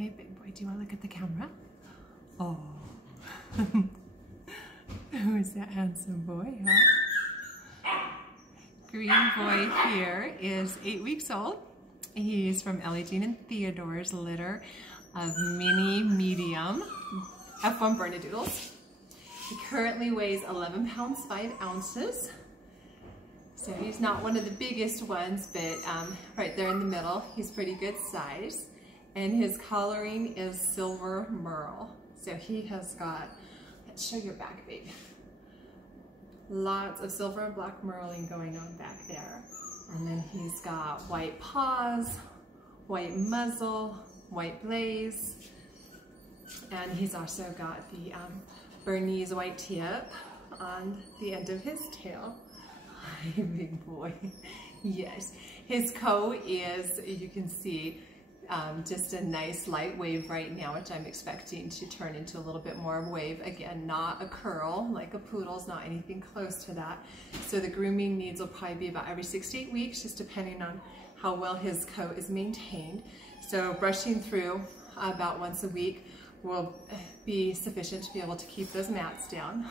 Hey, big boy, do you want to look at the camera? Oh. Who's that handsome boy, huh? Green boy here is 8 weeks old. He's from Ellie, Jean, and Theodore's litter of mini medium F1 Bernedoodles. He currently weighs 11 pounds 5 ounces. So he's not one of the biggest ones, but right there in the middle, he's pretty good size. And his coloring is silver merle. So he has got, let's show your back, babe. Lots of silver and black merling going on back there. And then he's got white paws, white muzzle, white blaze. And he's also got the Bernese white tip on the end of his tail. Hi, big boy. Yes, his coat is, you can see, just a nice light wave right now, which I'm expecting to turn into a little bit more of a wave. Again, not a curl like a poodle's, not anything close to that. So the grooming needs will probably be about every 6 to 8 weeks, just depending on how well his coat is maintained. So brushing through about once a week will be sufficient to be able to keep those mats down.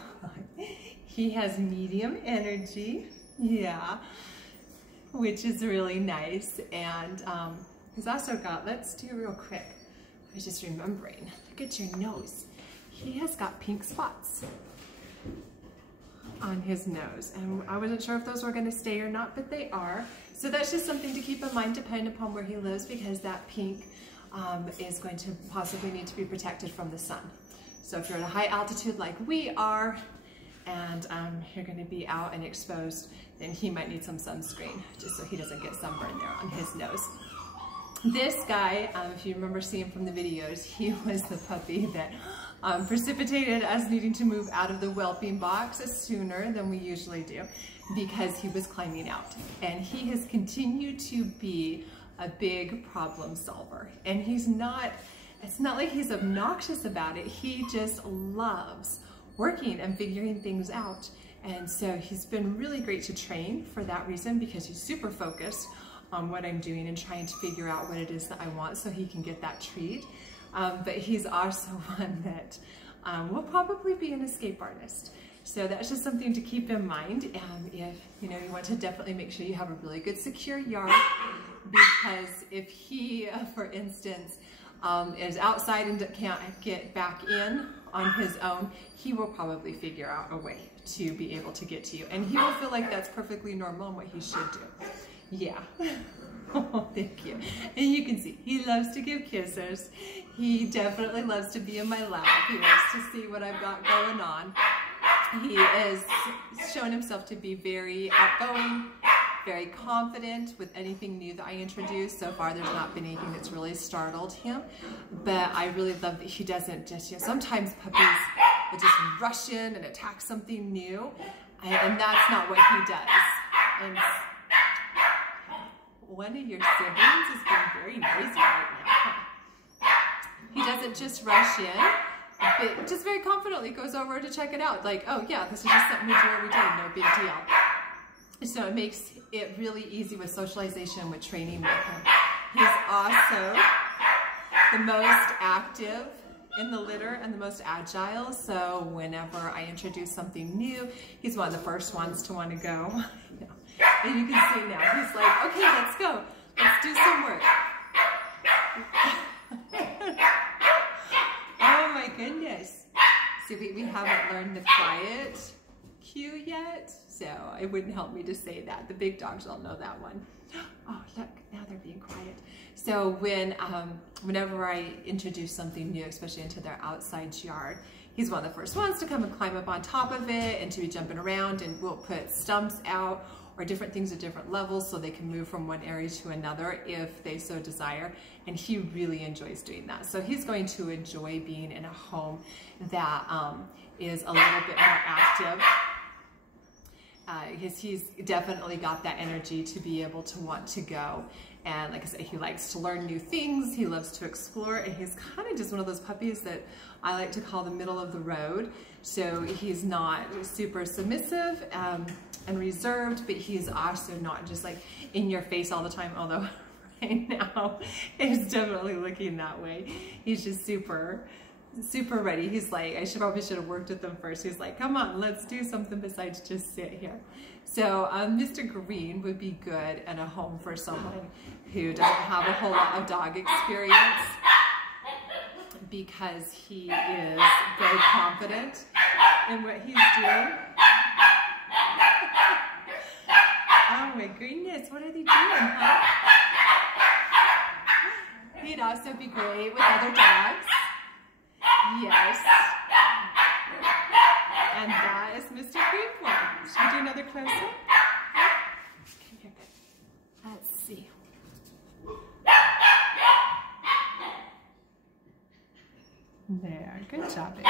He has medium energy, yeah, which is really nice. And he's also got, let's do real quick, I was just remembering, look at your nose. He has got pink spots on his nose, and I wasn't sure if those were going to stay or not, but they are. So that's just something to keep in mind depending upon where he lives, because that pink is going to possibly need to be protected from the sun. So if you're at a high altitude like we are, and you're going to be out and exposed, then he might need some sunscreen, just so he doesn't get sunburn there on his nose. This guy, if you remember seeing from the videos, he was the puppy that precipitated us needing to move out of the whelping box sooner than we usually do, because he was climbing out. And he has continued to be a big problem solver. And he's not, it's not like he's obnoxious about it. He just loves working and figuring things out. And so he's been really great to train for that reason, because he's super focused on what I'm doing and trying to figure out what it is that I want so he can get that treat. But he's also one that will probably be an escape artist. So that's just something to keep in mind. If you want to definitely make sure you have a really good secure yard, because if he, for instance, is outside and can't get back in on his own, he will probably figure out a way to be able to get to you. And he will feel like that's perfectly normal and what he should do. Yeah. Oh, thank you. And you can see, he loves to give kisses. He definitely loves to be in my lap. He loves to see what I've got going on. He is shown himself to be very outgoing, very confident with anything new that I introduce. So far, there's not been anything that's really startled him. But I really love that he doesn't just, sometimes puppies will just rush in and attack something new. And that's not what he does. And one of your siblings is being very noisy right now. He doesn't just rush in, but just very confidently goes over to check it out. Like, oh yeah, this is just something we do every day, no big deal. So it makes it really easy with socialization, with training with him. He's also the most active in the litter and the most agile. So whenever I introduce something new, he's one of the first ones to want to go. And you can see now, he's like, okay, let's go. Let's do some work. Oh my goodness. See, we haven't learned the quiet cue yet, so it wouldn't help me to say that. The big dogs all know that one. Oh, look, now they're being quiet. So whenever I introduce something new, especially into their outside yard, he's one of the first ones to come and climb up on top of it and to be jumping around, and we'll put stumps out or different things at different levels so they can move from one area to another if they so desire. And he really enjoys doing that. So he's going to enjoy being in a home that is a little bit more active. He's definitely got that energy to be able to want to go. And like I said, he likes to learn new things. He loves to explore, and he's kind of just one of those puppies that I like to call the middle of the road. So he's not super submissive and reserved, but he's also not just like in your face all the time, although right now is definitely looking that way. He's just super ready. He's like, I probably should have worked with him first. He's like, come on, let's do something besides just sit here. So Mr. Green would be good in a home for someone who doesn't have a whole lot of dog experience, because he is very confident in what he's doing. Oh my goodness, what are they doing, huh? He'd also be great with other dogs. Yes. And that is Mr. Greenpoint. Should we do another close-up? Come here. Let's see. There, good job, baby.